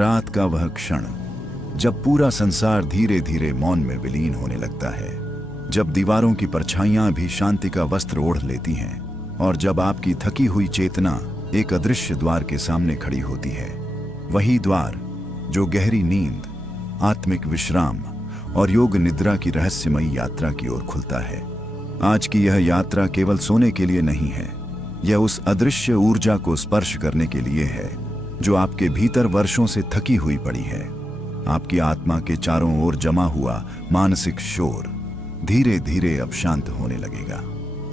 रात का वह क्षण जब पूरा संसार धीरे धीरे मौन में विलीन होने लगता है, जब दीवारों की परछाइयां भी शांति का वस्त्र ओढ़ लेती हैं और जब आपकी थकी हुई चेतना एक अदृश्य द्वार के सामने खड़ी होती है। वही द्वार जो गहरी नींद, आत्मिक विश्राम और योग निद्रा की रहस्यमयी यात्रा की ओर खुलता है। आज की यह यात्रा केवल सोने के लिए नहीं है, यह उस अदृश्य ऊर्जा को स्पर्श करने के लिए है जो आपके भीतर वर्षों से थकी हुई पड़ी है। आपकी आत्मा के चारों ओर जमा हुआ मानसिक शोर धीरे धीरे अब शांत होने लगेगा।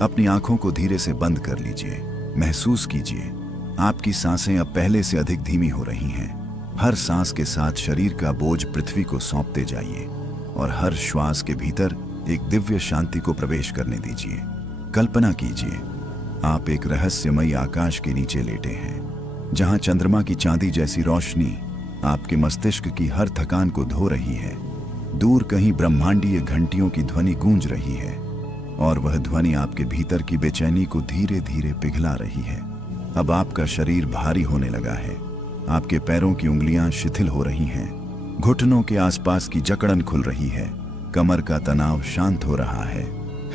अपनी आंखों को धीरे से बंद कर लीजिए, महसूस कीजिए आपकी सांसें अब पहले से अधिक धीमी हो रही हैं। हर सांस के साथ शरीर का बोझ पृथ्वी को सौंपते जाइए और हर श्वास के भीतर एक दिव्य शांति को प्रवेश करने दीजिए। कल्पना कीजिए आप एक रहस्यमयी आकाश के नीचे लेटे हैं, जहां चंद्रमा की चांदी जैसी रोशनी आपके मस्तिष्क की हर थकान को धो रही है। दूर कहीं ब्रह्मांडीय घंटियों की ध्वनि गूंज रही है और वह ध्वनि आपके भीतर की बेचैनी को धीरे धीरे पिघला रही है। अब आपका शरीर भारी होने लगा है, आपके पैरों की उंगलियां शिथिल हो रही हैं, घुटनों के आसपास की जकड़न खुल रही है, कमर का तनाव शांत हो रहा है,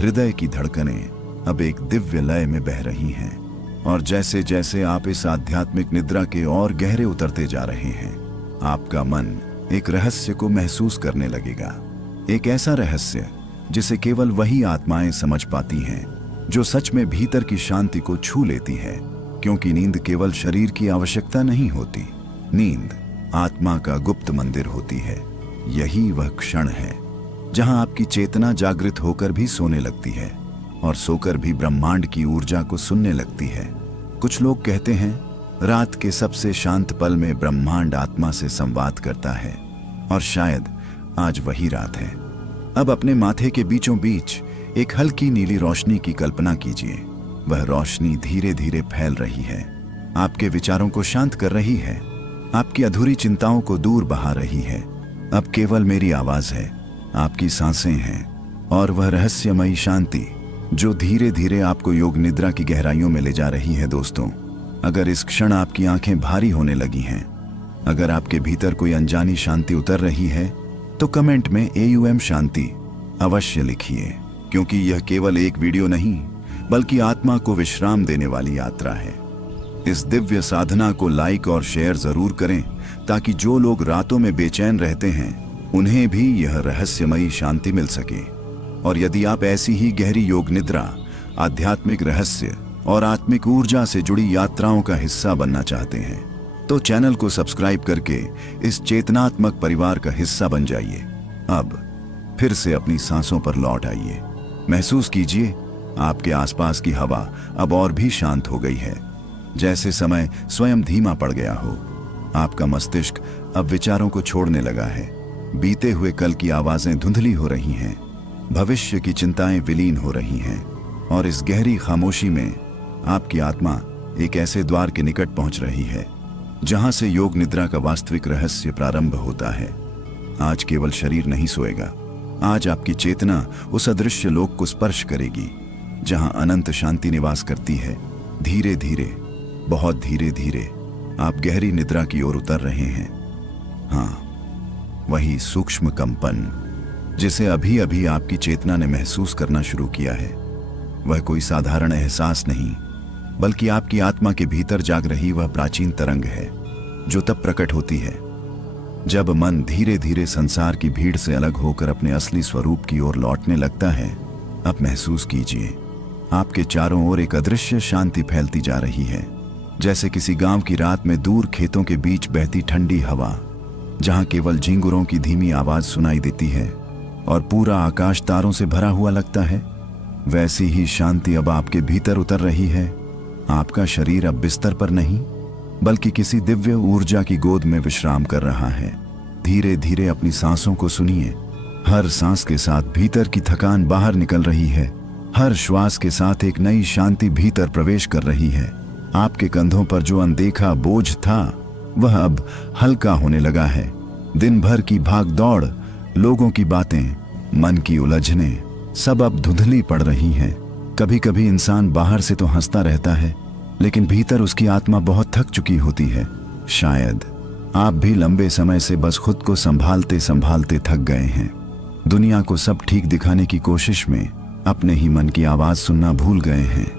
हृदय की धड़कनें अब एक दिव्य लय में बह रही हैं। और जैसे जैसे आप इस आध्यात्मिक निद्रा के और गहरे उतरते जा रहे हैं, आपका मन एक रहस्य को महसूस करने लगेगा। एक ऐसा रहस्य जिसे केवल वही आत्माएं समझ पाती हैं जो सच में भीतर की शांति को छू लेती है। क्योंकि नींद केवल शरीर की आवश्यकता नहीं होती, नींद आत्मा का गुप्त मंदिर होती है। यही वह क्षण है जहां आपकी चेतना जागृत होकर भी सोने लगती है और सोकर भी ब्रह्मांड की ऊर्जा को सुनने लगती है। कुछ लोग कहते हैं रात के सबसे शांत पल में ब्रह्मांड आत्मा से संवाद करता है, और शायद आज वही रात है। अब अपने माथे के बीचों बीच एक हल्की नीली रोशनी की कल्पना कीजिए। वह रोशनी धीरे धीरे फैल रही है, आपके विचारों को शांत कर रही है, आपकी अधूरी चिंताओं को दूर बहा रही है। अब केवल मेरी आवाज है, आपकी सांसें हैं और वह रहस्यमयी शांति जो धीरे धीरे आपको योग निद्रा की गहराइयों में ले जा रही है। दोस्तों, अगर इस क्षण आपकी आंखें भारी होने लगी हैं, अगर आपके भीतर कोई अनजानी शांति उतर रही है, तो कमेंट में AUM शांति अवश्य लिखिए, क्योंकि यह केवल एक वीडियो नहीं बल्कि आत्मा को विश्राम देने वाली यात्रा है। इस दिव्य साधना को लाइक और शेयर जरूर करें ताकि जो लोग रातों में बेचैन रहते हैं उन्हें भी यह रहस्यमयी शांति मिल सके। और यदि आप ऐसी ही गहरी योग निद्रा, आध्यात्मिक रहस्य और आत्मिक ऊर्जा से जुड़ी यात्राओं का हिस्सा बनना चाहते हैं तो चैनल को सब्सक्राइब करके इस चेतनात्मक परिवार का हिस्सा बन जाइए। अब फिर से अपनी सांसों पर लौट आइए, महसूस कीजिए आपके आसपास की हवा अब और भी शांत हो गई है, जैसे समय स्वयं धीमा पड़ गया हो। आपका मस्तिष्क अब विचारों को छोड़ने लगा है, बीते हुए कल की आवाजें धुंधली हो रही हैं, भविष्य की चिंताएं विलीन हो रही हैं और इस गहरी खामोशी में आपकी आत्मा एक ऐसे द्वार के निकट पहुंच रही है जहां से योग निद्रा का वास्तविक रहस्य प्रारंभ होता है। आज केवल शरीर नहीं सोएगा, आज आपकी चेतना उस अदृश्य लोक को स्पर्श करेगी जहां अनंत शांति निवास करती है। धीरे धीरे, बहुत धीरे धीरे आप गहरी निद्रा की ओर उतर रहे हैं। हाँ, वही सूक्ष्म कंपन जिसे अभी अभी आपकी चेतना ने महसूस करना शुरू किया है, वह कोई साधारण एहसास नहीं बल्कि आपकी आत्मा के भीतर जाग रही वह प्राचीन तरंग है जो तब प्रकट होती है जब मन धीरे धीरे संसार की भीड़ से अलग होकर अपने असली स्वरूप की ओर लौटने लगता है। अब महसूस कीजिए आपके चारों ओर एक अदृश्य शांति फैलती जा रही है, जैसे किसी गांव की रात में दूर खेतों के बीच बहती ठंडी हवा, जहां केवल झिंगुरों की धीमी आवाज सुनाई देती है और पूरा आकाश तारों से भरा हुआ लगता है। वैसी ही शांति अब आपके भीतर उतर रही है। आपका शरीर अब बिस्तर पर नहीं बल्कि किसी दिव्य ऊर्जा की गोद में विश्राम कर रहा है। धीरे धीरे अपनी सांसों को सुनिए, हर सांस के साथ भीतर की थकान बाहर निकल रही है, हर श्वास के साथ एक नई शांति भीतर प्रवेश कर रही है। आपके कंधों पर जो अनदेखा बोझ था वह अब हल्का होने लगा है। दिन भर की भाग दौड़, लोगों की बातें, मन की उलझने सब अब धुंधली पड़ रही हैं। कभी कभी इंसान बाहर से तो हंसता रहता है लेकिन भीतर उसकी आत्मा बहुत थक चुकी होती है। शायद आप भी लंबे समय से बस खुद को संभालते संभालते थक गए हैं। दुनिया को सब ठीक दिखाने की कोशिश में अपने ही मन की आवाज सुनना भूल गए हैं।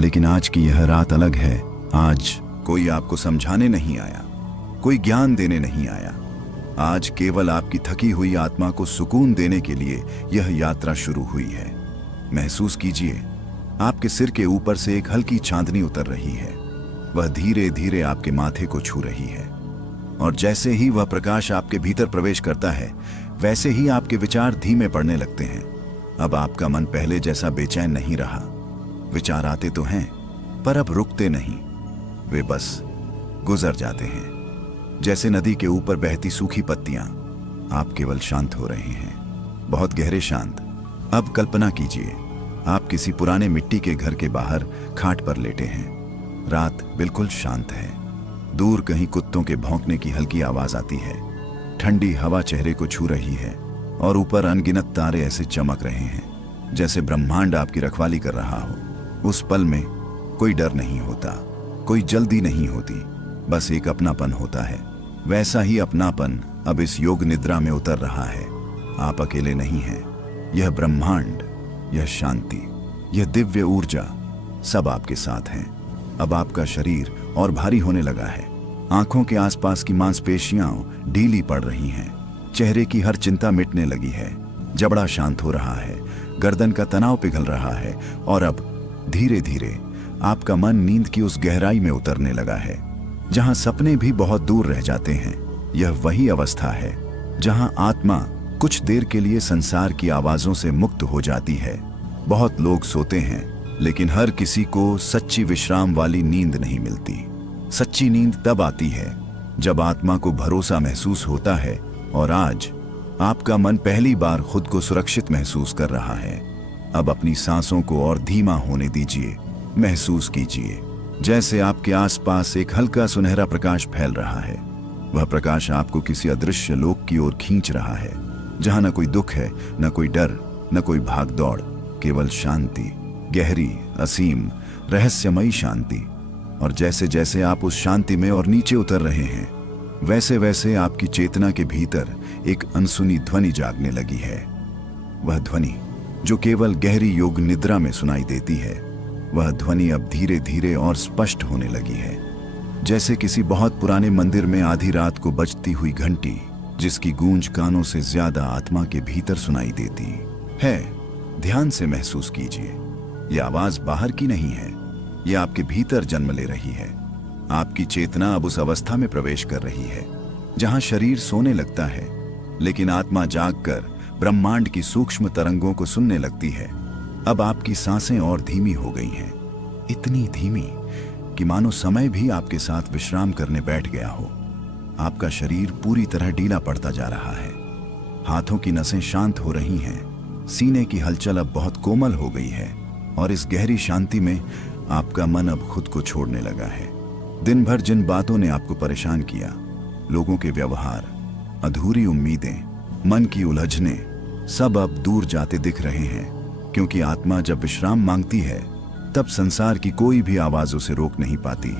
लेकिन आज की यह रात अलग है। आज कोई आपको समझाने नहीं आया, कोई ज्ञान देने नहीं आया। आज केवल आपकी थकी हुई आत्मा को सुकून देने के लिए यह यात्रा शुरू हुई है। महसूस कीजिए, आपके सिर के ऊपर से एक हल्की चांदनी उतर रही है। वह धीरे धीरे आपके माथे को छू रही है और जैसे ही वह प्रकाश आपके भीतर प्रवेश करता है, वैसे ही आपके विचार धीमे पड़ने लगते हैं। अब आपका मन पहले जैसा बेचैन नहीं रहा। विचार आते तो हैं, पर अब रुकते नहीं। वे बस गुजर जाते हैं, जैसे नदी के ऊपर बहती सूखी पत्तियां। आप केवल शांत हो रहे हैं, बहुत गहरे शांत। अब कल्पना कीजिए, आप किसी पुराने मिट्टी के घर के बाहर खाट पर लेटे हैं। रात बिल्कुल शांत है। दूर कहीं कुत्तों के भौंकने की हल्की आवाज आती है। ठंडी हवा चेहरे को छू रही है और ऊपर अनगिनत तारे ऐसे चमक रहे हैं जैसे ब्रह्मांड आपकी रखवाली कर रहा हो। उस पल में कोई डर नहीं होता, कोई जल्दी नहीं होती, बस एक अपनापन होता है। वैसा ही अपनापन अब इस योग निद्रा में उतर रहा है। आप अकेले नहीं हैं। यह ब्रह्मांड, यह शांति, यह दिव्य ऊर्जा सब आपके साथ हैं। अब आपका शरीर और भारी होने लगा है। आंखों के आसपास की मांसपेशियां ढीली पड़ रही हैं। चेहरे की हर चिंता मिटने लगी है। जबड़ा शांत हो रहा है, गर्दन का तनाव पिघल रहा है और अब धीरे धीरे आपका मन नींद की उस गहराई में उतरने लगा है जहां सपने भी बहुत दूर रह जाते हैं। यह वही अवस्था है जहां आत्मा कुछ देर के लिए संसार की आवाजों से मुक्त हो जाती है। बहुत लोग सोते हैं, लेकिन हर किसी को सच्ची विश्राम वाली नींद नहीं मिलती। सच्ची नींद तब आती है जब आत्मा को भरोसा महसूस होता है। और आज आपका मन पहली बार खुद को सुरक्षित महसूस कर रहा है। अब अपनी सांसों को और धीमा होने दीजिए। महसूस कीजिए जैसे आपके आसपास एक हल्का सुनहरा प्रकाश फैल रहा है। वह प्रकाश आपको किसी अदृश्य लोक की ओर खींच रहा है, जहां न कोई दुख है, न कोई डर, न कोई भाग दौड़, केवल शांति, गहरी, असीम, रहस्यमयी शांति। और जैसे जैसे आप उस शांति में और नीचे उतर रहे हैं, वैसे वैसे आपकी चेतना के भीतर एक अनसुनी ध्वनि जागने लगी है। वह ध्वनि जो केवल गहरी योग निद्रा में सुनाई देती है, वह ध्वनि अब धीरे धीरे और स्पष्ट होने लगी है, जैसे किसी बहुत पुराने मंदिर में आधी रात को बजती हुई घंटी, जिसकी गूंज कानों से ज्यादा आत्मा के भीतर सुनाई देती है। ध्यान से महसूस कीजिए, यह आवाज बाहर की नहीं है, यह आपके भीतर जन्म ले रही है। आपकी चेतना अब उस अवस्था में प्रवेश कर रही है जहां शरीर सोने लगता है, लेकिन आत्मा जागकर ब्रह्मांड की सूक्ष्म तरंगों को सुनने लगती है। अब आपकी सांसें और धीमी हो गई हैं, इतनी धीमी कि मानो समय भी आपके साथ विश्राम करने बैठ गया हो। आपका शरीर पूरी तरह ढीला पड़ता जा रहा है। हाथों की नसें शांत हो रही हैं, सीने की हलचल अब बहुत कोमल हो गई है और इस गहरी शांति में आपका मन अब खुद को छोड़ने लगा है। दिन भर जिन बातों ने आपको परेशान किया, लोगों के व्यवहार, अधूरी उम्मीदें, मन की उलझने, सब अब दूर जाते दिख रहे हैं, क्योंकि आत्मा जब विश्राम मांगती है तब संसार की कोई भी आवाज उसे रोक नहीं पाती।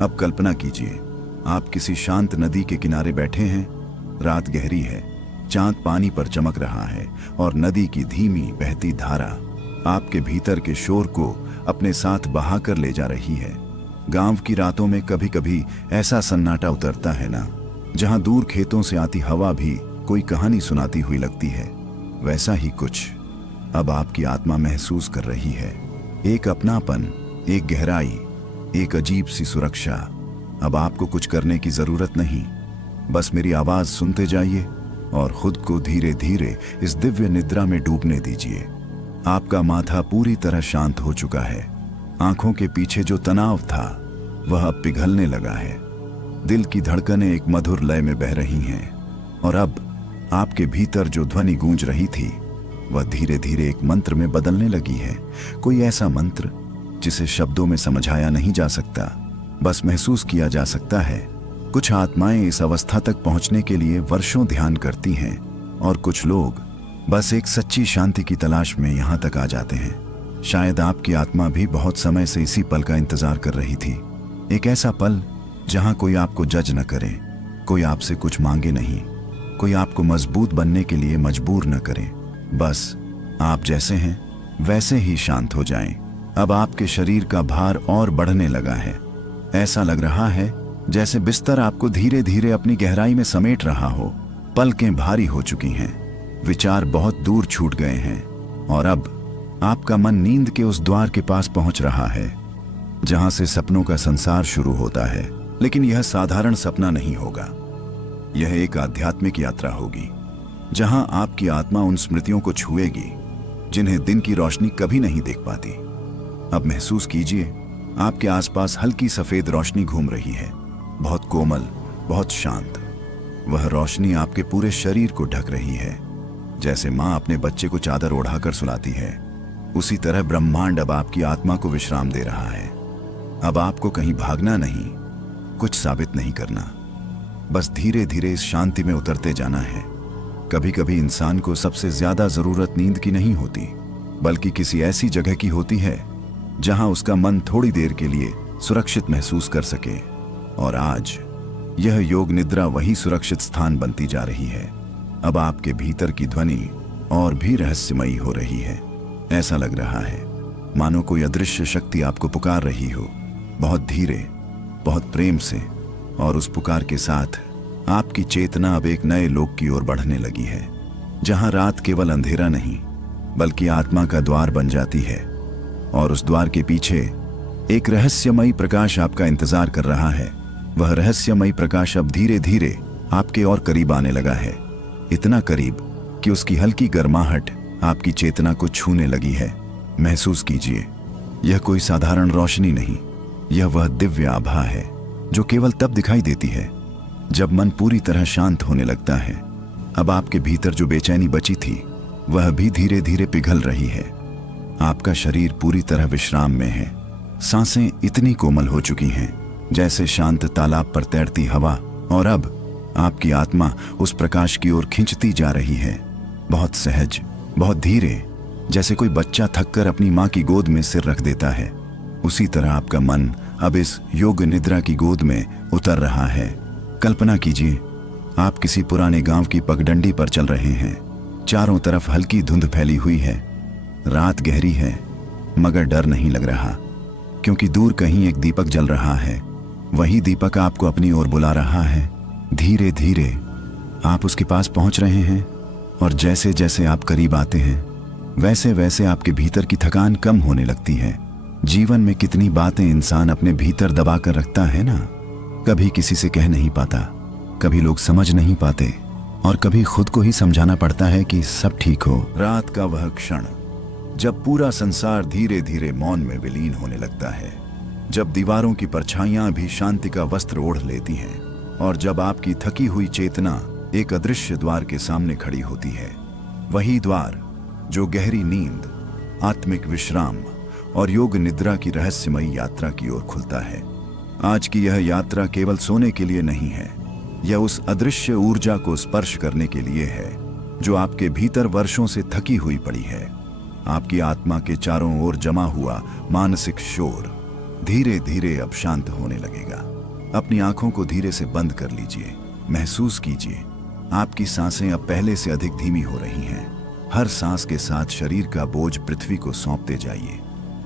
अब कल्पना कीजिए, आप किसी शांत नदी के किनारे बैठे हैं। रात गहरी है, चांद पानी पर चमक रहा है और नदी की धीमी बहती धारा आपके भीतर के शोर को अपने साथ बहाकर ले जा रही है। गांव की रातों में कभी कभी ऐसा सन्नाटा उतरता है ना, जहां दूर खेतों से आती हवा भी कोई कहानी सुनाती हुई लगती है। वैसा ही कुछ अब आपकी आत्मा महसूस कर रही है। एक अपनापन, एक गहराई, एक अजीब सी सुरक्षा। अब आपको कुछ करने की जरूरत नहीं, बस मेरी आवाज सुनते जाइए और खुद को धीरे धीरे इस दिव्य निद्रा में डूबने दीजिए। आपका माथा पूरी तरह शांत हो चुका है। आंखों के पीछे जो तनाव था वह अब पिघलने लगा है। दिल की धड़कनें एक मधुर लय में बह रही हैं और अब आपके भीतर जो ध्वनि गूंज रही थी वह धीरे धीरे एक मंत्र में बदलने लगी है। कोई ऐसा मंत्र जिसे शब्दों में समझाया नहीं जा सकता, बस महसूस किया जा सकता है। कुछ आत्माएं इस अवस्था तक पहुंचने के लिए वर्षों ध्यान करती हैं और कुछ लोग बस एक सच्ची शांति की तलाश में यहां तक आ जाते हैं। शायद आपकी आत्मा भी बहुत समय से इसी पल का इंतजार कर रही थी। एक ऐसा पल जहां कोई आपको जज न करे, कोई आपसे कुछ मांगे नहीं, कोई आपको मजबूत बनने के लिए मजबूर न करे। बस आप जैसे हैं वैसे ही शांत हो जाएं। अब आपके शरीर का भार और बढ़ने लगा है। ऐसा लग रहा है जैसे बिस्तर आपको धीरे धीरे अपनी गहराई में समेट रहा हो। पलकें भारी हो चुकी हैं, विचार बहुत दूर छूट गए हैं और अब आपका मन नींद के उस द्वार के पास पहुंच रहा है जहां से सपनों का संसार शुरू होता है। लेकिन यह साधारण सपना नहीं होगा, यह एक आध्यात्मिक यात्रा होगी जहां आपकी आत्मा उन स्मृतियों को छुएगी जिन्हें दिन की रोशनी कभी नहीं देख पाती। अब महसूस कीजिए, आपके आसपास हल्की सफेद रोशनी घूम रही है, बहुत कोमल, बहुत शांत। वह रोशनी आपके पूरे शरीर को ढक रही है, जैसे माँ अपने बच्चे को चादर ओढ़ाकर सुलाती है। उसी तरह ब्रह्मांड अब आपकी आत्मा को विश्राम दे रहा है। अब आपको कहीं भागना नहीं, कुछ साबित नहीं करना, बस धीरे धीरे इस शांति में उतरते जाना है। कभी कभी इंसान को सबसे ज्यादा जरूरत नींद की नहीं होती, बल्कि किसी ऐसी जगह की होती है जहां उसका मन थोड़ी देर के लिए सुरक्षित महसूस कर सके। और आज यह योग निद्रा वही सुरक्षित स्थान बनती जा रही है। अब आपके भीतर की ध्वनि और भी रहस्यमयी हो रही है। ऐसा लग रहा है मानो कोई अदृश्य शक्ति आपको पुकार रही हो, बहुत धीरे, बहुत प्रेम से। और उस पुकार के साथ आपकी चेतना अब एक नए लोक की ओर बढ़ने लगी है, जहां रात केवल अंधेरा नहीं बल्कि आत्मा का द्वार बन जाती है। और उस द्वार के पीछे एक रहस्यमयी प्रकाश आपका इंतजार कर रहा है। वह रहस्यमयी प्रकाश अब धीरे धीरे आपके और करीब आने लगा है, इतना करीब कि उसकी हल्की गर्माहट आपकी चेतना को छूने लगी है। महसूस कीजिए, यह कोई साधारण रोशनी नहीं, यह वह दिव्य आभा है जो केवल तब दिखाई देती है जब मन पूरी तरह शांत होने लगता है। अब आपके भीतर जो बेचैनी बची थी वह भी धीरे धीरे पिघल रही है। आपका शरीर पूरी तरह विश्राम में है। सांसें इतनी कोमल हो चुकी हैं जैसे शांत तालाब पर तैरती हवा। और अब आपकी आत्मा उस प्रकाश की ओर खिंचती जा रही है, बहुत सहज, बहुत धीरे, जैसे कोई बच्चा थककर अपनी माँ की गोद में सिर रख देता है। उसी तरह आपका मन अब इस योग निद्रा की गोद में उतर रहा है। कल्पना कीजिए, आप किसी पुराने गांव की पगडंडी पर चल रहे हैं। चारों तरफ हल्की धुंध फैली हुई है, रात गहरी है, मगर डर नहीं लग रहा, क्योंकि दूर कहीं एक दीपक जल रहा है। वही दीपक आपको अपनी ओर बुला रहा है। धीरे धीरे आप उसके पास पहुंच रहे हैं और जैसे जैसे आप करीब आते हैं वैसे वैसे आपके भीतर की थकान कम होने लगती है। जीवन में कितनी बातें इंसान अपने भीतर दबा कर रखता है ना, कभी किसी से कह नहीं पाता, कभी लोग समझ नहीं पाते और कभी खुद को ही समझाना पड़ता है कि सब ठीक हो। रात का वह क्षण जब पूरा संसार धीरे धीरे मौन में विलीन होने लगता है, जब दीवारों की परछाइयां भी शांति का वस्त्र ओढ़ लेती हैं और जब आपकी थकी हुई चेतना एक अदृश्य द्वार के सामने खड़ी होती है। वही द्वार जो गहरी नींद, आत्मिक विश्राम और योग निद्रा की रहस्यमयी यात्रा की ओर खुलता है। आज की यह यात्रा केवल सोने के लिए नहीं है, यह उस अदृश्य ऊर्जा को स्पर्श करने के लिए है जो आपके भीतर वर्षों से थकी हुई पड़ी है। आपकी आत्मा के चारों ओर जमा हुआ मानसिक शोर धीरे धीरे अब शांत होने लगेगा। अपनी आंखों को धीरे से बंद कर लीजिए। महसूस कीजिए, आपकी सांसें अब पहले से अधिक धीमी हो रही हैं। हर सांस के साथ शरीर का बोझ पृथ्वी को सौंपते जाइए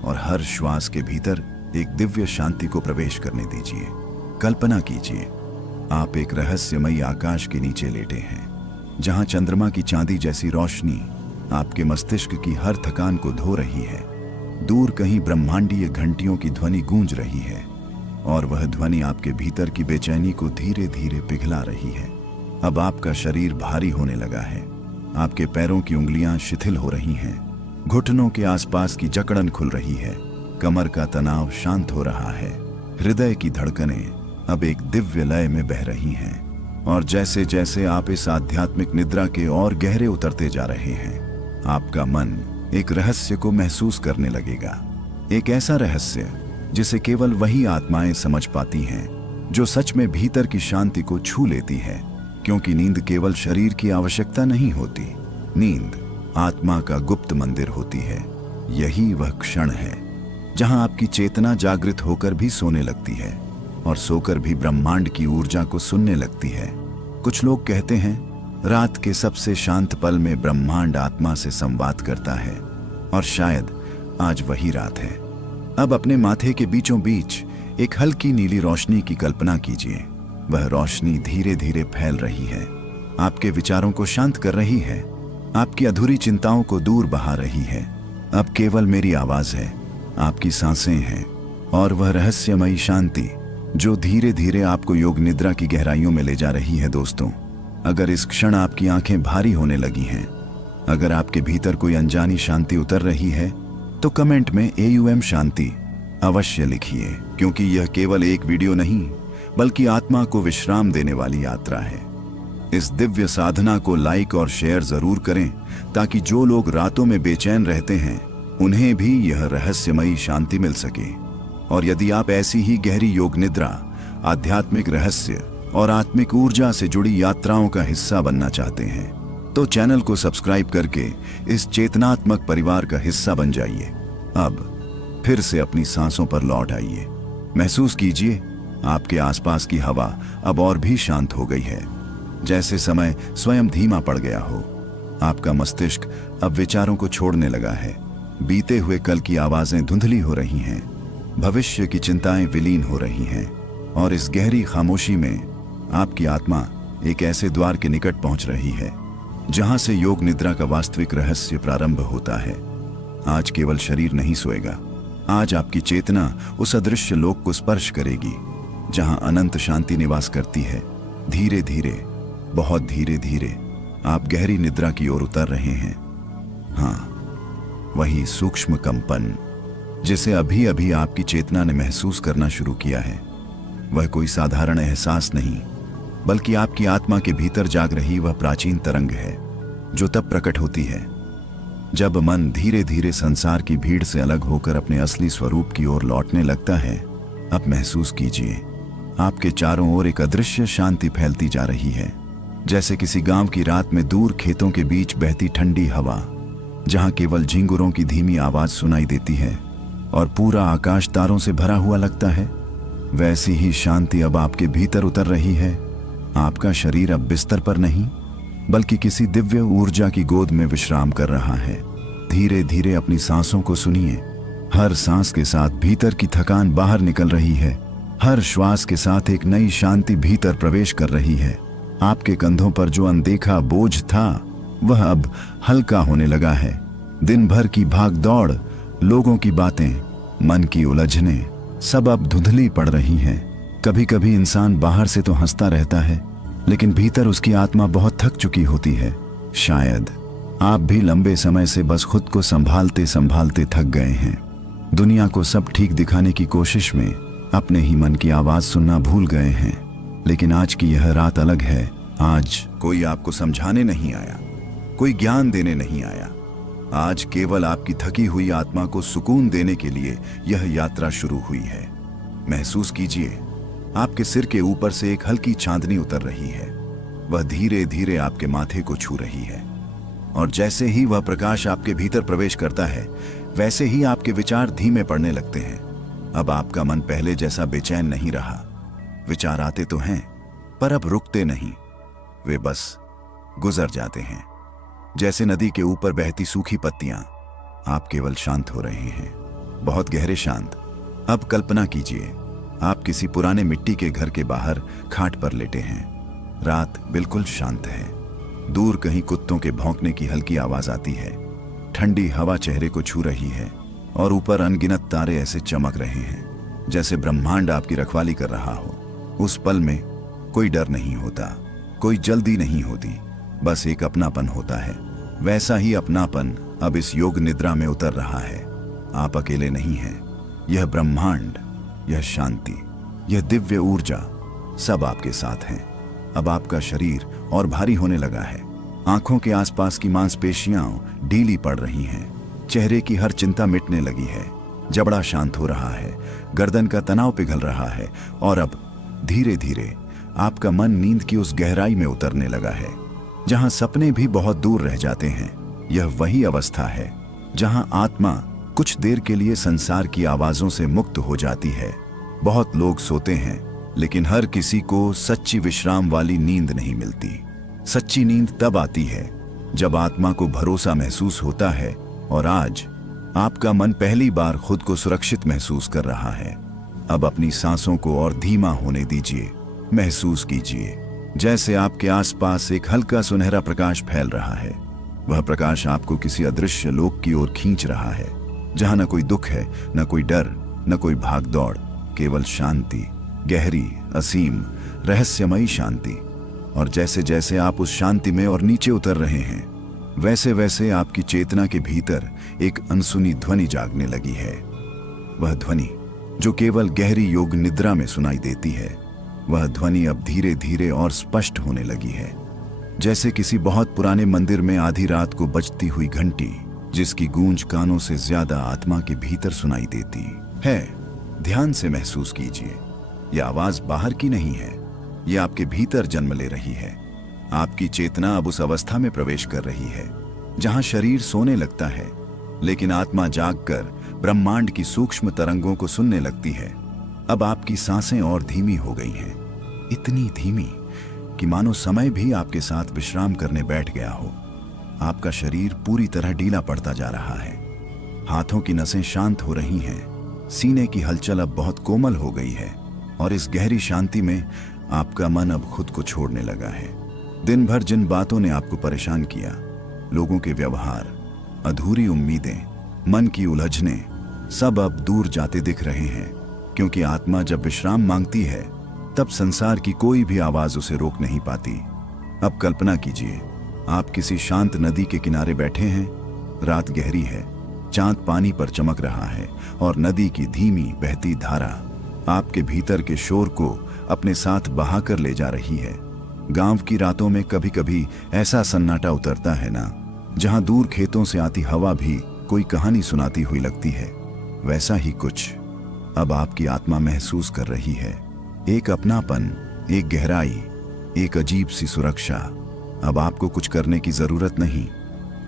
और हर श्वास के भीतर एक दिव्य शांति को प्रवेश करने दीजिए। कल्पना कीजिए, आप एक रहस्यमयी आकाश के नीचे लेटे हैं, जहां चंद्रमा की चांदी जैसी रोशनी आपके मस्तिष्क की हर थकान को धो रही है। दूर कहीं ब्रह्मांडीय घंटियों की ध्वनि गूंज रही है और वह ध्वनि आपके भीतर की बेचैनी को धीरे धीरे पिघला रही है। अब आपका शरीर भारी होने लगा है, आपके पैरों की उंगलियां शिथिल हो रही हैं, घुटनों के आसपास की जकड़न खुल रही है, कमर का तनाव शांत हो रहा है, हृदय की धड़कनें अब एक दिव्य लय में बह रही हैं। और जैसे जैसे आप इस आध्यात्मिक निद्रा के और गहरे उतरते जा रहे हैं, आपका मन एक रहस्य को महसूस करने लगेगा। एक ऐसा रहस्य जिसे केवल वही आत्माएं समझ पाती हैं जो सच में भीतर की शांति को छू लेती है। क्योंकि नींद केवल शरीर की आवश्यकता नहीं होती, नींद आत्मा का गुप्त मंदिर होती है। यही वह क्षण है जहां आपकी चेतना जागृत होकर भी सोने लगती है। और सोकर भी ब्रह्मांड की ऊर्जा को सुनने लगती है। कुछ लोग कहते हैं रात के सबसे शांत पल में ब्रह्मांड आत्मा से संवाद करता है, और शायद आज वही रात है। अब अपने माथे के बीचों बीच एक हल्की नीली रोशनी की कल्पना कीजिए। वह रोशनी धीरे धीरे फैल रही है, आपके विचारों को शांत कर रही है, आपकी अधूरी चिंताओं को दूर बहा रही है। अब केवल मेरी आवाज है, आपकी सांसें हैं, और वह रहस्यमयी शांति जो धीरे धीरे आपको योग निद्रा की गहराइयों में ले जा रही है। दोस्तों, अगर इस क्षण आपकी आंखें भारी होने लगी हैं, अगर आपके भीतर कोई अनजानी शांति उतर रही है, तो कमेंट में AUM शांति अवश्य लिखिए, क्योंकि यह केवल एक वीडियो नहीं बल्कि आत्मा को विश्राम देने वाली यात्रा है। इस दिव्य साधना को लाइक और शेयर जरूर करें, ताकि जो लोग रातों में बेचैन रहते हैं उन्हें भी यह रहस्यमयी शांति मिल सके। और यदि आप ऐसी ही गहरी योग निद्रा, आध्यात्मिक रहस्य और आत्मिक ऊर्जा से जुड़ी यात्राओं का हिस्सा बनना चाहते हैं, तो चैनल को सब्सक्राइब करके इस चेतनात्मक परिवार का हिस्सा बन जाइए। अब फिर से अपनी सांसों पर लौट आइए। महसूस कीजिए आपके आसपास की हवा अब और भी शांत हो गई है, जैसे समय स्वयं धीमा पड़ गया हो। आपका मस्तिष्क अब विचारों को छोड़ने लगा है। बीते हुए कल की आवाजें धुंधली हो रही हैं, भविष्य की चिंताएं विलीन हो रही हैं, और इस गहरी खामोशी में आपकी आत्मा एक ऐसे द्वार के निकट पहुंच रही है जहां से योग निद्रा का वास्तविक रहस्य प्रारंभ होता है। आज केवल शरीर नहीं सोएगा, आज आपकी चेतना उस अदृश्य लोक को स्पर्श करेगी जहां अनंत शांति निवास करती है। धीरे धीरे, बहुत धीरे धीरे आप गहरी निद्रा की ओर उतर रहे हैं। हाँ, वही सूक्ष्म कंपन जिसे अभी अभी आपकी चेतना ने महसूस करना शुरू किया है, वह कोई साधारण एहसास नहीं बल्कि आपकी आत्मा के भीतर जाग रही वह प्राचीन तरंग है जो तब प्रकट होती है जब मन धीरे धीरे संसार की भीड़ से अलग होकर अपने असली स्वरूप की ओर लौटने लगता है। अब महसूस कीजिए आपके चारों ओर एक अदृश्य शांति फैलती जा रही है, जैसे किसी गांव की रात में दूर खेतों के बीच बहती ठंडी हवा, जहां केवल झिंगुरों की धीमी आवाज सुनाई देती है और पूरा आकाश तारों से भरा हुआ लगता है। वैसी ही शांति अब आपके भीतर उतर रही है। आपका शरीर अब बिस्तर पर नहीं बल्कि किसी दिव्य ऊर्जा की गोद में विश्राम कर रहा है। धीरे धीरे अपनी सांसों को सुनिए। हर सांस के साथ भीतर की थकान बाहर निकल रही है, हर श्वास के साथ एक नई शांति भीतर प्रवेश कर रही है। आपके कंधों पर जो अनदेखा बोझ था वह अब हल्का होने लगा है। दिन भर की भाग दौड़, लोगों की बातें, मन की उलझने सब अब धुंधली पड़ रही हैं। कभी कभी इंसान बाहर से तो हंसता रहता है, लेकिन भीतर उसकी आत्मा बहुत थक चुकी होती है। शायद आप भी लंबे समय से बस खुद को संभालते संभालते थक गए हैं। दुनिया को सब ठीक दिखाने की कोशिश में अपने ही मन की आवाज सुनना भूल गए हैं। लेकिन आज की यह रात अलग है। आज कोई आपको समझाने नहीं आया, कोई ज्ञान देने नहीं आया। आज केवल आपकी थकी हुई आत्मा को सुकून देने के लिए यह यात्रा शुरू हुई है। महसूस कीजिए आपके सिर के ऊपर से एक हल्की चांदनी उतर रही है। वह धीरे धीरे आपके माथे को छू रही है, और जैसे ही वह प्रकाश आपके भीतर प्रवेश करता है वैसे ही आपके विचार धीमे पड़ने लगते हैं। अब आपका मन पहले जैसा बेचैन नहीं रहा। विचार आते तो हैं पर अब रुकते नहीं, वे बस गुजर जाते हैं जैसे नदी के ऊपर बहती सूखी पत्तियां। आप केवल शांत हो रहे हैं, बहुत गहरे शांत। अब कल्पना कीजिए आप किसी पुराने मिट्टी के घर के बाहर खाट पर लेटे हैं। रात बिल्कुल शांत है। दूर कहीं कुत्तों के भौंकने की हल्की आवाज आती है। ठंडी हवा चेहरे को छू रही है, और ऊपर अनगिनत तारे ऐसे चमक रहे हैं जैसे ब्रह्मांड आपकी रखवाली कर रहा हो। उस पल में कोई डर नहीं होता, कोई जल्दी नहीं होती, बस एक अपनापन होता है। वैसा ही अपनापन अब इस योग निद्रा में उतर रहा है। आप अकेले नहीं हैं। यह ब्रह्मांड, यह शांति, यह दिव्य ऊर्जा सब आपके साथ हैं। अब आपका शरीर और भारी होने लगा है। आंखों के आसपास की मांसपेशियां ढीली पड़ रही हैं। चेहरे की हर चिंता मिटने लगी है। जबड़ा शांत हो रहा है, गर्दन का तनाव पिघल रहा है, और अब धीरे धीरे आपका मन नींद की उस गहराई में उतरने लगा है जहां सपने भी बहुत दूर रह जाते हैं। यह वही अवस्था है जहां आत्मा कुछ देर के लिए संसार की आवाजों से मुक्त हो जाती है। बहुत लोग सोते हैं लेकिन हर किसी को सच्ची विश्राम वाली नींद नहीं मिलती। सच्ची नींद तब आती है जब आत्मा को भरोसा महसूस होता है और आज आपका मन पहली बार खुद को सुरक्षित महसूस कर रहा है। अब अपनी सांसों को और धीमा होने दीजिए। महसूस कीजिए जैसे आपके आसपास एक हल्का सुनहरा प्रकाश फैल रहा है। वह प्रकाश आपको किसी अदृश्य लोक की ओर खींच रहा है, जहां न कोई दुख है, न कोई डर, न कोई भाग दौड़, केवल शांति, गहरी, असीम, रहस्यमयी शांति। और जैसे जैसे आप उस शांति में और नीचे उतर रहे हैं, वैसे वैसे आपकी चेतना के भीतर एक अनसुनी ध्वनि जागने लगी है। वह ध्वनि जो केवल गहरी योग निद्रा में सुनाई देती है, वह ध्वनि अब धीरे धीरे और स्पष्ट होने लगी है, जैसे किसी बहुत पुराने मंदिर में आधी रात को बजती हुई घंटी, जिसकी गूंज कानों से ज्यादा आत्मा के भीतर सुनाई देती है। ध्यान से महसूस कीजिए, यह आवाज बाहर की नहीं है, यह आपके भीतर जन्म ले रही है। आपकी चेतना अब उस अवस्था में प्रवेश कर रही है जहां शरीर सोने लगता है, लेकिन आत्मा जागकर ब्रह्मांड की सूक्ष्म तरंगों को सुनने लगती है। अब आपकी सांसें और धीमी हो गई हैं, इतनी धीमी कि मानो समय भी आपके साथ विश्राम करने बैठ गया हो। आपका शरीर पूरी तरह ढीला पड़ता जा रहा है। हाथों की नसें शांत हो रही हैं, सीने की हलचल अब बहुत कोमल हो गई है और इस गहरी शांति में आपका मन अब खुद को छोड़ने लगा है। दिन भर जिन बातों ने आपको परेशान किया, लोगों के व्यवहार, अधूरी उम्मीदें, मन की उलझनें, सब अब दूर जाते दिख रहे हैं, क्योंकि आत्मा जब विश्राम मांगती है तब संसार की कोई भी आवाज उसे रोक नहीं पाती। अब कल्पना कीजिए, आप किसी शांत नदी के किनारे बैठे हैं। रात गहरी है, चांद पानी पर चमक रहा है और नदी की धीमी बहती धारा आपके भीतर के शोर को अपने साथ बहा कर ले जा रही है। गांव की रातों में कभी कभी ऐसा सन्नाटा उतरता है ना, जहां दूर खेतों से आती हवा भी कोई कहानी सुनाती हुई लगती है, वैसा ही कुछ अब आपकी आत्मा महसूस कर रही है। एक अपनापन, एक गहराई, एक अजीब सी सुरक्षा। अब आपको कुछ करने की जरूरत नहीं,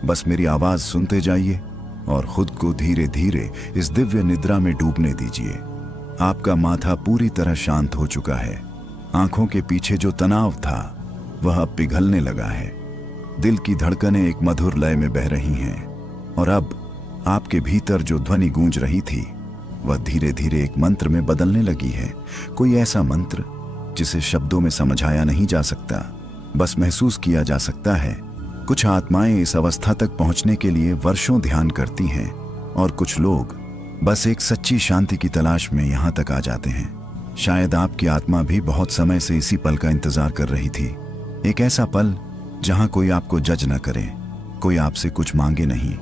बस मेरी आवाज सुनते जाइए और खुद को धीरे धीरे इस दिव्य निद्रा में डूबने दीजिए। आपका माथा पूरी तरह शांत हो चुका है। आंखों के पीछे जो तनाव था वह अब पिघलने लगा है। दिल की धड़कनें एक मधुर लय में बह रही हैं और अब आपके भीतर जो ध्वनि गूंज रही थी वह धीरे धीरे एक मंत्र में बदलने लगी है। कोई ऐसा मंत्र जिसे शब्दों में समझाया नहीं जा सकता, बस महसूस किया जा सकता है। कुछ आत्माएं इस अवस्था तक पहुंचने के लिए वर्षों ध्यान करती हैं और कुछ लोग बस एक सच्ची शांति की तलाश में यहां तक आ जाते हैं। शायद आपकी आत्मा भी बहुत समय से इसी पल का इंतजार कर रही थी। एक ऐसा पल जहां कोई आपको जज न करे, कोई आपसे कुछ मांगे नहीं,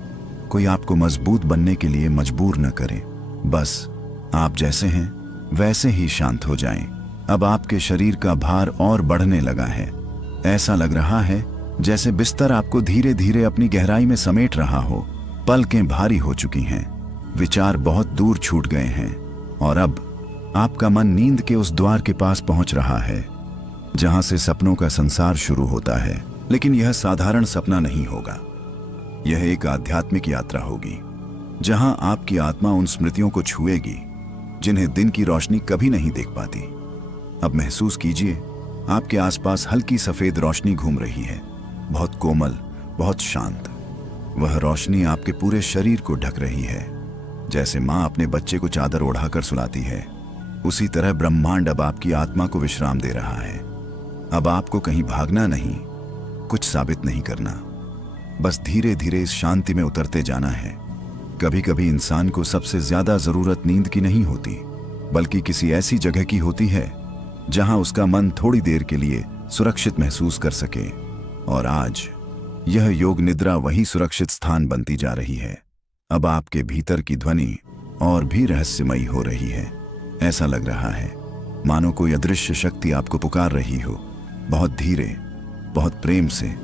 कोई आपको मजबूत बनने के लिए मजबूर न करे। बस आप जैसे हैं वैसे ही शांत हो जाएं। अब आपके शरीर का भार और बढ़ने लगा है। ऐसा लग रहा है जैसे बिस्तर आपको धीरे धीरे अपनी गहराई में समेट रहा हो। पलकें भारी हो चुकी हैं, विचार बहुत दूर छूट गए हैं और अब आपका मन नींद के उस द्वार के पास पहुंच रहा है जहां से सपनों का संसार शुरू होता है। लेकिन यह साधारण सपना नहीं होगा, यह एक आध्यात्मिक यात्रा होगी जहां आपकी आत्मा उन स्मृतियों को छुएगी जिन्हें दिन की रोशनी कभी नहीं देख पाती। अब महसूस कीजिए, आपके आसपास हल्की सफेद रोशनी घूम रही है, बहुत कोमल, बहुत शांत। वह रोशनी आपके पूरे शरीर को ढक रही है, जैसे माँ अपने बच्चे को चादर ओढ़ाकर सुलाती है। उसी तरह ब्रह्मांड अब आपकी आत्मा को विश्राम दे रहा है। अब आपको कहीं भागना नहीं, कुछ साबित नहीं करना, बस धीरे धीरे इस शांति में उतरते जाना है। कभी कभी इंसान को सबसे ज्यादा जरूरत नींद की नहीं होती, बल्कि किसी ऐसी जगह की होती है जहां उसका मन थोड़ी देर के लिए सुरक्षित महसूस कर सके। और आज यह योग निद्रा वही सुरक्षित स्थान बनती जा रही है। अब आपके भीतर की ध्वनि और भी रहस्यमयी हो रही है। ऐसा लग रहा है मानो कोई अदृश्य शक्ति आपको पुकार रही हो, बहुत धीरे, बहुत प्रेम से।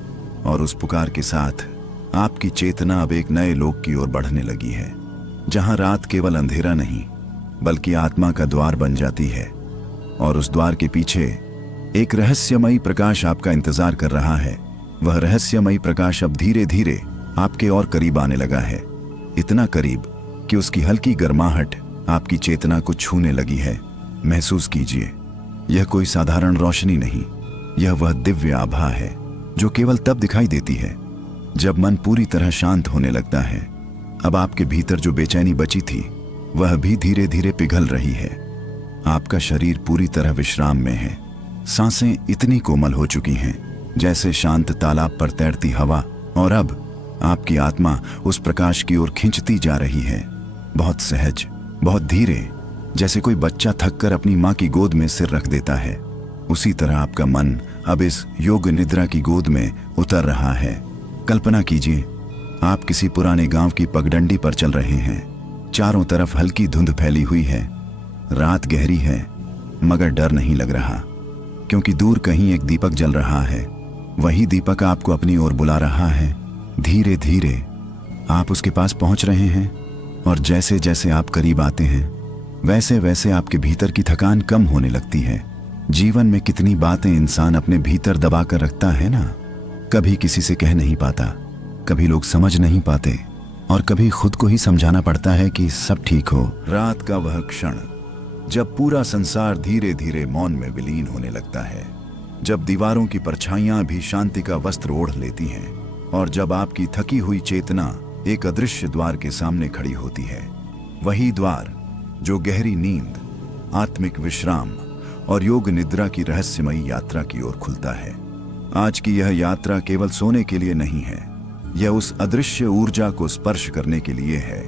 और उस पुकार के साथ आपकी चेतना अब एक नए लोक की ओर बढ़ने लगी है, जहां रात केवल अंधेरा नहीं बल्कि आत्मा का द्वार बन जाती है। और उस द्वार के पीछे एक रहस्यमयी प्रकाश आपका इंतजार कर रहा है। वह रहस्यमयी प्रकाश अब धीरे धीरे आपके और करीब आने लगा है, इतना करीब कि उसकी हल्की गर्माहट आपकी चेतना को छूने लगी है। महसूस कीजिए, यह कोई साधारण रोशनी नहीं, यह वह दिव्य आभा है जो केवल तब दिखाई देती है जब मन पूरी तरह शांत होने लगता है। अब आपके भीतर जो बेचैनी बची थी वह भी धीरे धीरे पिघल रही है। आपका शरीर पूरी तरह विश्राम में है। सांसें इतनी कोमल हो चुकी हैं जैसे शांत तालाब पर तैरती हवा, और अब आपकी आत्मा उस प्रकाश की ओर खिंचती जा रही है, बहुत सहज, बहुत धीरे, जैसे कोई बच्चा थककर अपनी माँ की गोद में सिर रख देता है। उसी तरह आपका मन अब इस योग निद्रा की गोद में उतर रहा है। कल्पना कीजिए, आप किसी पुराने गांव की पगडंडी पर चल रहे हैं। चारों तरफ हल्की धुंध फैली हुई है, रात गहरी है, मगर डर नहीं लग रहा, क्योंकि दूर कहीं एक दीपक जल रहा है। वही दीपक आपको अपनी ओर बुला रहा है। धीरे धीरे आप उसके पास पहुंच रहे हैं, और जैसे जैसे आप करीब आते हैं वैसे वैसे आपके भीतर की थकान कम होने लगती है। जीवन में कितनी बातें इंसान अपने भीतर दबा कर रखता है ना, कभी किसी से कह नहीं पाता, कभी लोग समझ नहीं पाते, और कभी खुद को ही समझाना पड़ता है कि सब ठीक हो। रात का वह क्षण जब पूरा संसार धीरे धीरे मौन में विलीन होने लगता है, जब दीवारों की परछाइयां भी शांति का वस्त्र ओढ़ लेती हैं, और जब आपकी थकी हुई चेतना एक अदृश्य द्वार के सामने खड़ी होती है। वही द्वार जो गहरी नींद, आत्मिक विश्राम और योग निद्रा की रहस्यमयी यात्रा की ओर खुलता है। आज की यह यात्रा केवल सोने के लिए नहीं है, यह उस अदृश्य ऊर्जा को स्पर्श करने के लिए है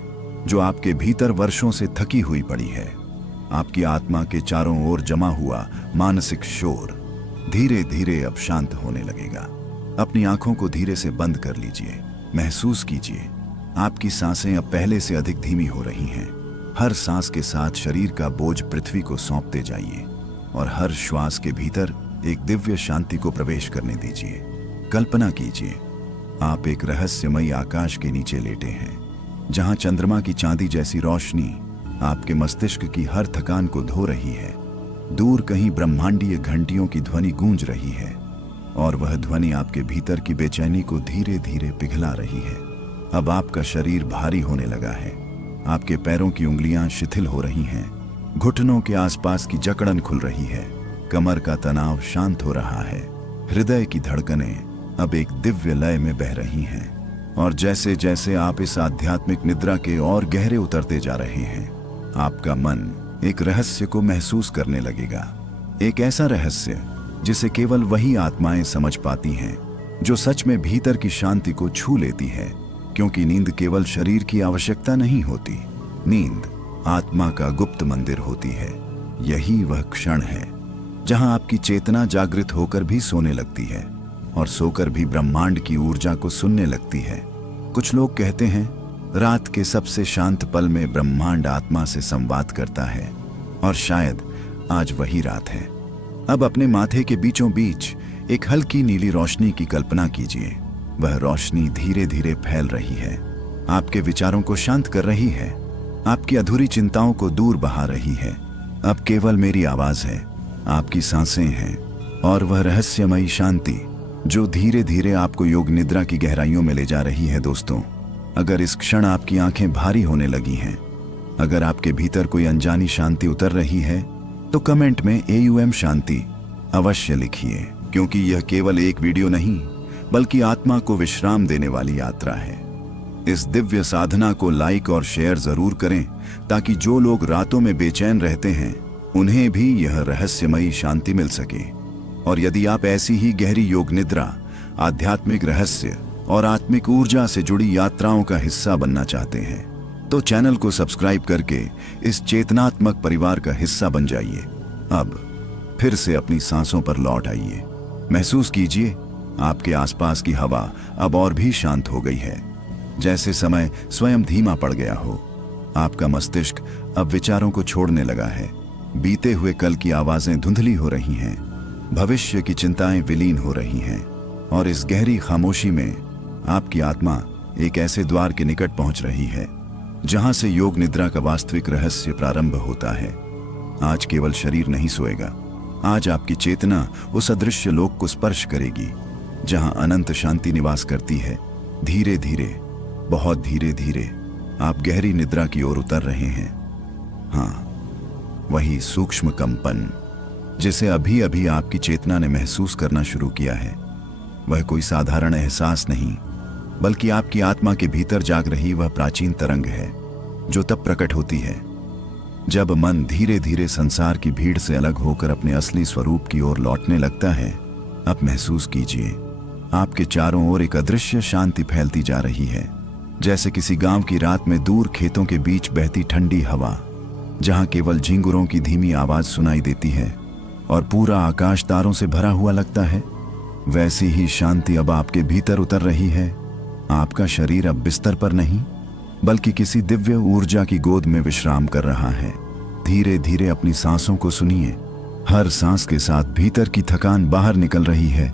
जो आपके भीतर वर्षों से थकी हुई पड़ी है। आपकी आत्मा के चारों ओर जमा हुआ मानसिक शोर धीरे धीरे अब शांत होने लगेगा। अपनी आंखों को धीरे से बंद कर लीजिए, महसूस कीजिए, आपकी सांसें अब पहले से अधिक धीमी हो रही हैं। हर सांस के साथ शरीर का बोझ पृथ्वी को सौंपते जाइए, और हर श्वास के भीतर एक दिव्य शांति को प्रवेश करने दीजिए। कल्पना कीजिए, आप एक रहस्यमयी आकाश के नीचे लेटे हैं, जहां चंद्रमा की चांदी जैसी रोशनी आपके मस्तिष्क की हर थकान को धो रही है। दूर कहीं ब्रह्मांडीय घंटियों की ध्वनि गूंज रही है, और वह ध्वनि आपके भीतर की बेचैनी को धीरे धीरे पिघला रही है। अब आपका शरीर भारी होने लगा है, आपके पैरों की उंगलियां शिथिल हो रही हैं, घुटनों के आसपास की जकड़न खुल रही है, कमर का तनाव शांत हो रहा है, हृदय की धड़कनें अब एक दिव्य लय में बह रही हैं। और जैसे जैसे आप इस आध्यात्मिक निद्रा के और गहरे उतरते जा रहे हैं, आपका मन एक रहस्य को महसूस करने लगेगा। एक ऐसा रहस्य जिसे केवल वही आत्माएं समझ पाती हैं जो सच में भीतर की शांति को छू लेती है। क्योंकि नींद केवल शरीर की आवश्यकता नहीं होती, नींद आत्मा का गुप्त मंदिर होती है। यही वह क्षण है जहां आपकी चेतना जागृत होकर भी सोने लगती है, और सोकर भी ब्रह्मांड की ऊर्जा को सुनने लगती है। कुछ लोग कहते हैं रात के सबसे शांत पल में ब्रह्मांड आत्मा से संवाद करता है, और शायद आज वही रात है। अब अपने माथे के बीचों बीच एक हल्की नीली रोशनी की कल्पना कीजिए। वह रोशनी धीरे धीरे फैल रही है, आपके विचारों को शांत कर रही है, आपकी अधूरी चिंताओं को दूर बहा रही है। अब केवल मेरी आवाज है, आपकी सांसें हैं, और वह रहस्यमयी शांति जो धीरे धीरे आपको योग निद्रा की गहराइयों में ले जा रही है। दोस्तों, अगर इस क्षण आपकी आंखें भारी होने लगी हैं, अगर आपके भीतर कोई अनजानी शांति उतर रही है, तो कमेंट में AUM शांति अवश्य लिखिए, क्योंकि यह केवल एक वीडियो नहीं बल्कि आत्मा को विश्राम देने वाली यात्रा है। इस दिव्य साधना को लाइक और शेयर जरूर करें, ताकि जो लोग रातों में बेचैन रहते हैं उन्हें भी यह रहस्यमयी शांति मिल सके। और यदि आप ऐसी ही गहरी योग निद्रा, आध्यात्मिक रहस्य और आत्मिक ऊर्जा से जुड़ी यात्राओं का हिस्सा बनना चाहते हैं, तो चैनल को सब्सक्राइब करके इस चेतनात्मक परिवार का हिस्सा बन जाइए। अब फिर से अपनी सांसों पर लौट आइए, महसूस कीजिए आपके आसपास की हवा अब और भी शांत हो गई है, जैसे समय स्वयं धीमा पड़ गया हो। आपका मस्तिष्क अब विचारों को छोड़ने लगा है, बीते हुए कल की आवाजें धुंधली हो रही हैं, भविष्य की चिंताएं विलीन हो रही हैं, और इस गहरी खामोशी में आपकी आत्मा एक ऐसे द्वार के निकट पहुंच रही है जहां से योग निद्रा का वास्तविक रहस्य प्रारंभ होता है। आज केवल शरीर नहीं सोएगा, आज आपकी चेतना उस अदृश्य लोक को स्पर्श करेगी जहां अनंत शांति निवास करती है। धीरे धीरे, बहुत धीरे धीरे आप गहरी निद्रा की ओर उतर रहे हैं। हाँ, वही सूक्ष्म कंपन, जिसे अभी अभी आपकी चेतना ने महसूस करना शुरू किया है, वह कोई साधारण एहसास नहीं, बल्कि आपकी आत्मा के भीतर जाग रही वह प्राचीन तरंग है जो तब प्रकट होती है जब मन धीरे धीरे संसार की भीड़ से अलग होकर अपने असली स्वरूप की ओर लौटने लगता है। अब महसूस कीजिए, आपके चारों ओर एक अदृश्य शांति फैलती जा रही है, जैसे किसी गांव की रात में दूर खेतों के बीच बहती ठंडी हवा, जहां केवल झिंगुरों की धीमी आवाज सुनाई देती है और पूरा आकाश तारों से भरा हुआ लगता है। वैसी ही शांति अब आपके भीतर उतर रही है। आपका शरीर अब बिस्तर पर नहीं, बल्कि किसी दिव्य ऊर्जा की गोद में विश्राम कर रहा है। धीरे धीरे अपनी सांसों को सुनिए। हर सांस के साथ भीतर की थकान बाहर निकल रही है।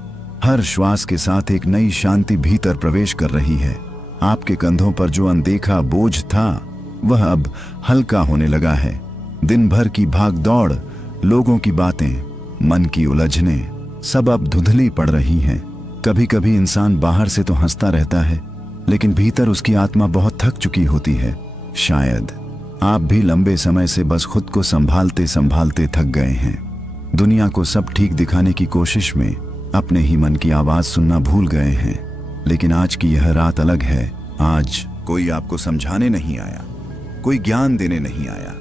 हर श्वास के साथ एक नई शांति भीतर प्रवेश कर रही है। आपके कंधों पर जो अनदेखा बोझ था वह अब हल्का होने लगा है। दिन भर की भाग दौड़, लोगों की बातें, मन की उलझने सब अब धुंधली पड़ रही हैं। कभी कभी इंसान बाहर से तो हंसता रहता है, लेकिन भीतर उसकी आत्मा बहुत थक चुकी होती है। शायद आप भी लंबे समय से बस खुद को संभालते संभालते थक गए हैं। दुनिया को सब ठीक दिखाने की कोशिश में अपने ही मन की आवाज सुनना भूल गए हैं। लेकिन आज की यह रात अलग है। आज कोई आपको समझाने नहीं आया, कोई ज्ञान देने नहीं आया।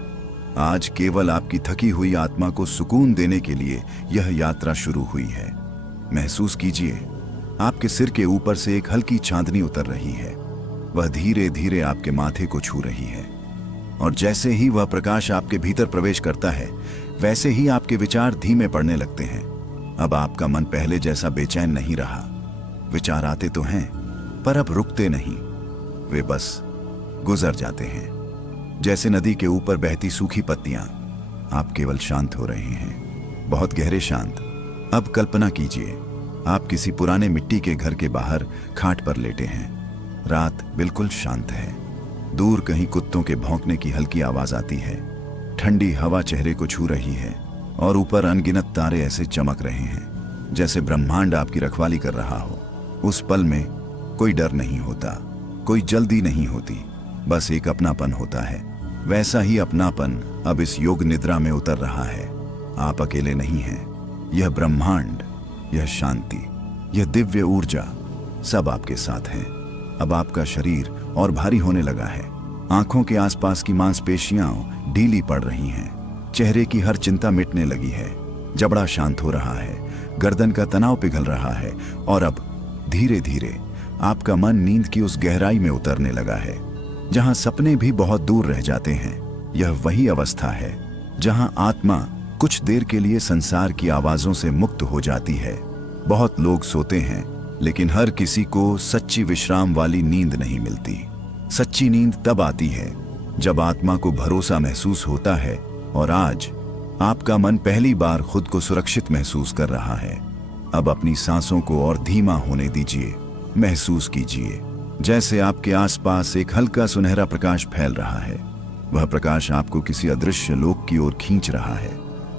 आज केवल आपकी थकी हुई आत्मा को सुकून देने के लिए यह यात्रा शुरू हुई है। महसूस कीजिए, आपके सिर के ऊपर से एक हल्की चांदनी उतर रही है। वह धीरे धीरे आपके माथे को छू रही है, और जैसे ही वह प्रकाश आपके भीतर प्रवेश करता है, वैसे ही आपके विचार धीमे पड़ने लगते हैं। अब आपका मन पहले जैसा बेचैन नहीं रहा। विचार आते तो हैं, पर अब रुकते नहीं। वे बस गुजर जाते हैं, जैसे नदी के ऊपर बहती सूखी पत्तियां। आप केवल शांत हो रहे हैं, बहुत गहरे शांत। अब कल्पना कीजिए, आप किसी पुराने मिट्टी के घर के बाहर खाट पर लेटे हैं। रात बिल्कुल शांत है। दूर कहीं कुत्तों के भौंकने की हल्की आवाज आती है। ठंडी हवा चेहरे को छू रही है, और ऊपर अनगिनत तारे ऐसे चमक रहे हैं जैसे ब्रह्मांड आपकी रखवाली कर रहा हो। उस पल में कोई डर नहीं होता, कोई जल्दी नहीं होती, बस एक अपनापन होता है। वैसा ही अपनापन अब इस योग निद्रा में उतर रहा है। आप अकेले नहीं हैं। यह ब्रह्मांड, यह शांति, यह दिव्य ऊर्जा सब आपके साथ है। अब आपका शरीर और भारी होने लगा है। आंखों के आसपास की मांसपेशियां ढीली पड़ रही हैं। चेहरे की हर चिंता मिटने लगी है। जबड़ा शांत हो रहा है, गर्दन का तनाव पिघल रहा है, और अब धीरे धीरे आपका मन नींद की उस गहराई में उतरने लगा है जहां सपने भी बहुत दूर रह जाते हैं। यह वही अवस्था है जहां आत्मा कुछ देर के लिए संसार की आवाजों से मुक्त हो जाती है। बहुत लोग सोते हैं, लेकिन हर किसी को सच्ची विश्राम वाली नींद नहीं मिलती। सच्ची नींद तब आती है जब आत्मा को भरोसा महसूस होता है, और आज आपका मन पहली बार खुद को सुरक्षित महसूस कर रहा है। अब अपनी सांसों को और धीमा होने दीजिए। महसूस कीजिए जैसे आपके आसपास एक हल्का सुनहरा प्रकाश फैल रहा है। वह प्रकाश आपको किसी अदृश्य लोक की ओर खींच रहा है,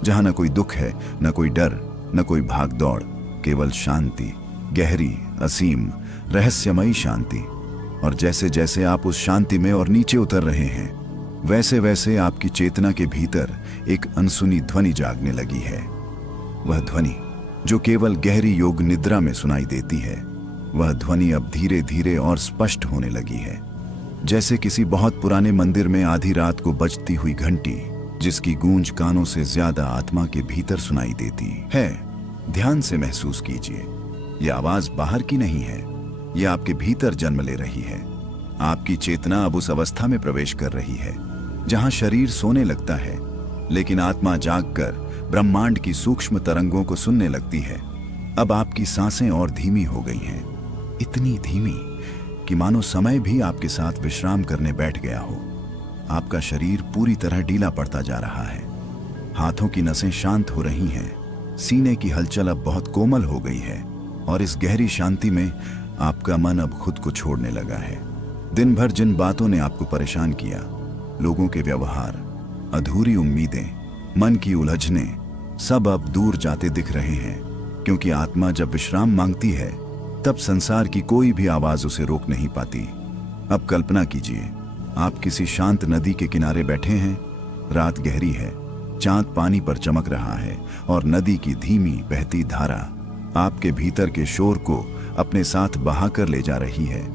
जहां न कोई दुख है, न कोई डर, न कोई भाग दौड़, केवल शांति, गहरी, असीम, रहस्यमयी शांति। और जैसे जैसे आप उस शांति में और नीचे उतर रहे हैं, वैसे वैसे आपकी चेतना के भीतर एक अनसुनी ध्वनि जागने लगी है। वह ध्वनि जो केवल गहरी योग निद्रा में सुनाई देती है, वह ध्वनि अब धीरे धीरे और स्पष्ट होने लगी है, जैसे किसी बहुत पुराने मंदिर में आधी रात को बजती हुई घंटी, जिसकी गूंज कानों से ज्यादा आत्मा के भीतर सुनाई देती है। ध्यान से महसूस कीजिए, यह आवाज बाहर की नहीं है, यह आपके भीतर जन्म ले रही है। आपकी चेतना अब उस अवस्था में प्रवेश कर रही है जहां शरीर सोने लगता है, लेकिन आत्मा जागकर ब्रह्मांड की सूक्ष्म तरंगों को सुनने लगती है। अब आपकी सांसें और धीमी हो गई हैं, इतनी धीमी कि मानो समय भी आपके साथ विश्राम करने बैठ गया हो। आपका शरीर पूरी तरह ढीला पड़ता जा रहा है। हाथों की नसें शांत हो रही हैं, सीने की हलचल अब बहुत कोमल हो गई है, और इस गहरी शांति में आपका मन अब खुद को छोड़ने लगा है। दिन भर जिन बातों ने आपको परेशान किया, लोगों के व्यवहार, अधूरी उम्मीदें, मन की उलझने, सब अब दूर जाते दिख रहे हैं, क्योंकि आत्मा जब विश्राम मांगती है, तब संसार की कोई भी आवाज उसे रोक नहीं पाती। अब कल्पना कीजिए, आप किसी शांत नदी के किनारे बैठे हैं। रात गहरी है, चांद पानी पर चमक रहा है और नदी की धीमी बहती धारा आपके भीतर के शोर को अपने साथ बहाकर ले जा रही है।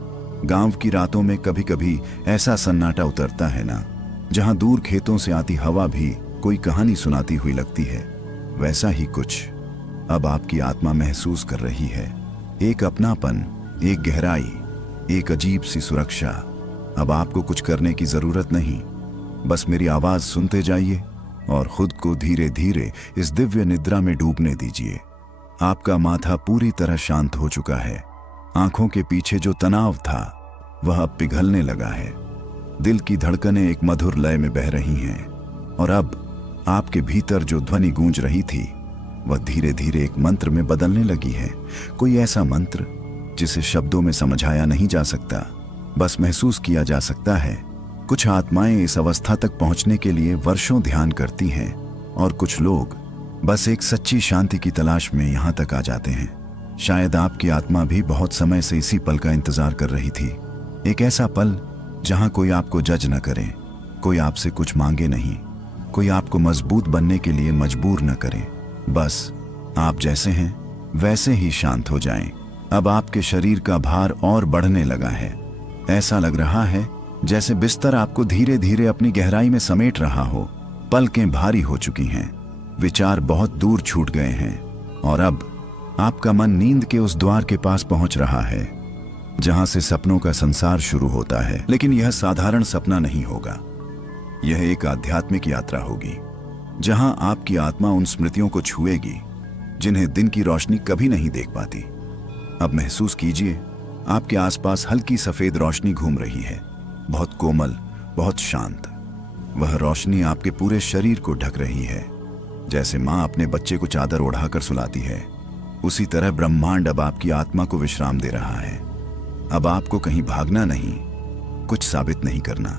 गांव की रातों में कभी कभी ऐसा सन्नाटा उतरता है ना, जहां दूर खेतों से आती हवा भी कोई कहानी सुनाती हुई लगती है। वैसा ही कुछ अब आपकी आत्मा महसूस कर रही है। एक अपनापन, एक गहराई, एक अजीब सी सुरक्षा। अब आपको कुछ करने की जरूरत नहीं, बस मेरी आवाज सुनते जाइए और खुद को धीरे धीरे इस दिव्य निद्रा में डूबने दीजिए। आपका माथा पूरी तरह शांत हो चुका है। आंखों के पीछे जो तनाव था वह अब पिघलने लगा है। दिल की धड़कनें एक मधुर लय में बह रही हैं और अब आपके भीतर जो ध्वनि गूंज रही थी वह धीरे धीरे एक मंत्र में बदलने लगी है। कोई ऐसा मंत्र जिसे शब्दों में समझाया नहीं जा सकता, बस महसूस किया जा सकता है। कुछ आत्माएं इस अवस्था तक पहुंचने के लिए वर्षों ध्यान करती हैं और कुछ लोग बस एक सच्ची शांति की तलाश में यहां तक आ जाते हैं। शायद आपकी आत्मा भी बहुत समय से इसी पल का इंतजार कर रही थी। एक ऐसा पल जहां कोई आपको जज न करे, कोई आपसे कुछ मांगे नहीं, कोई आपको मजबूत बनने के लिए मजबूर न करे। बस आप जैसे हैं वैसे ही शांत हो जाएं। अब आपके शरीर का भार और बढ़ने लगा है। ऐसा लग रहा है जैसे बिस्तर आपको धीरे धीरे अपनी गहराई में समेट रहा हो। पलकें भारी हो चुकी हैं, विचार बहुत दूर छूट गए हैं और अब आपका मन नींद के उस द्वार के पास पहुंच रहा है जहां से सपनों का संसार शुरू होता है। लेकिन यह साधारण सपना नहीं होगा, यह एक आध्यात्मिक यात्रा होगी जहां आपकी आत्मा उन स्मृतियों को छुएगी जिन्हें दिन की रोशनी कभी नहीं देख पाती। अब महसूस कीजिए, आपके आसपास हल्की सफेद रोशनी घूम रही है, बहुत कोमल, बहुत शांत। वह रोशनी आपके पूरे शरीर को ढक रही है, जैसे माँ अपने बच्चे को चादर ओढ़ाकर सुलाती है। उसी तरह ब्रह्मांड अब आपकी आत्मा को विश्राम दे रहा है। अब आपको कहीं भागना नहीं, कुछ साबित नहीं करना,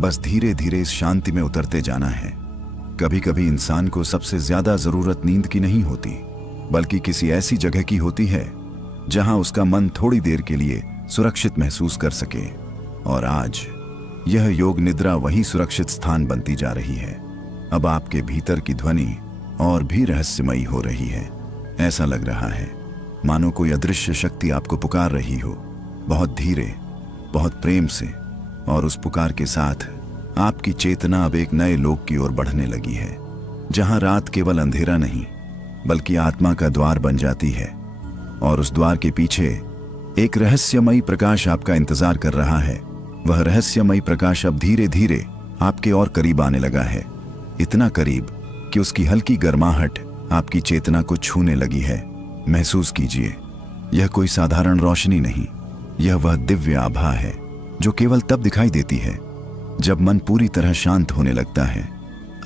बस धीरे धीरे इस शांति में उतरते जाना है। कभी कभी इंसान को सबसे ज्यादा जरूरत नींद की नहीं होती, बल्कि किसी ऐसी जगह की होती है जहां उसका मन थोड़ी देर के लिए सुरक्षित महसूस कर सके। और आज यह योग निद्रा वही सुरक्षित स्थान बनती जा रही है। अब आपके भीतर की ध्वनि और भी रहस्यमयी हो रही है। ऐसा लग रहा है मानो कोई अदृश्य शक्ति आपको पुकार रही हो, बहुत धीरे, बहुत प्रेम से। और उस पुकार के साथ आपकी चेतना अब एक नए लोक की ओर बढ़ने लगी है, जहां रात केवल अंधेरा नहीं बल्कि आत्मा का द्वार बन जाती है। और उस द्वार के पीछे एक रहस्यमयी प्रकाश आपका इंतजार कर रहा है। वह रहस्यमयी प्रकाश अब धीरे धीरे आपके और करीब आने लगा है, इतना करीब कि उसकी हल्की गर्माहट आपकी चेतना को छूने लगी है। महसूस कीजिए, यह कोई साधारण रोशनी नहीं, यह वह दिव्य आभा है जो केवल तब दिखाई देती है जब मन पूरी तरह शांत होने लगता है।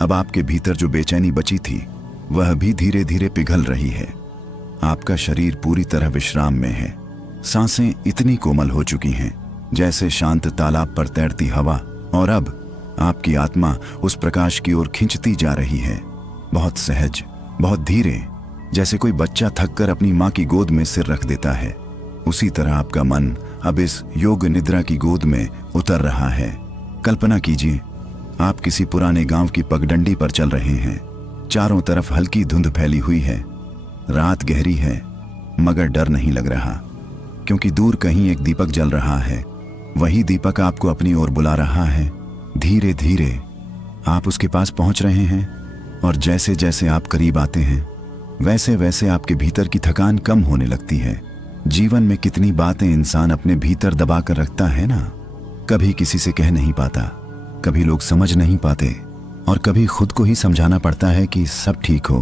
अब आपके भीतर जो बेचैनी बची थी वह भी धीरे धीरे पिघल रही है। आपका शरीर पूरी तरह विश्राम में है। सांसें इतनी कोमल हो चुकी हैं जैसे शांत तालाब पर तैरती हवा। और अब आपकी आत्मा उस प्रकाश की ओर खिंचती जा रही है, बहुत सहज, बहुत धीरे, जैसे कोई बच्चा थककर अपनी माँ की गोद में सिर रख देता है। उसी तरह आपका मन अब इस योग निद्रा की गोद में उतर रहा है। कल्पना कीजिए, आप किसी पुराने गांव की पगडंडी पर चल रहे हैं। चारों तरफ हल्की धुंध फैली हुई है, रात गहरी है, मगर डर नहीं लग रहा, क्योंकि दूर कहीं एक दीपक जल रहा है। वही दीपक आपको अपनी ओर बुला रहा है। धीरे धीरे आप उसके पास पहुंच रहे हैं और जैसे जैसे आप करीब आते हैं वैसे वैसे आपके भीतर की थकान कम होने लगती है। जीवन में कितनी बातें इंसान अपने भीतर दबा कर रखता है ना, कभी किसी से कह नहीं पाता, कभी लोग समझ नहीं पाते और कभी खुद को ही समझाना पड़ता है कि सब ठीक हो,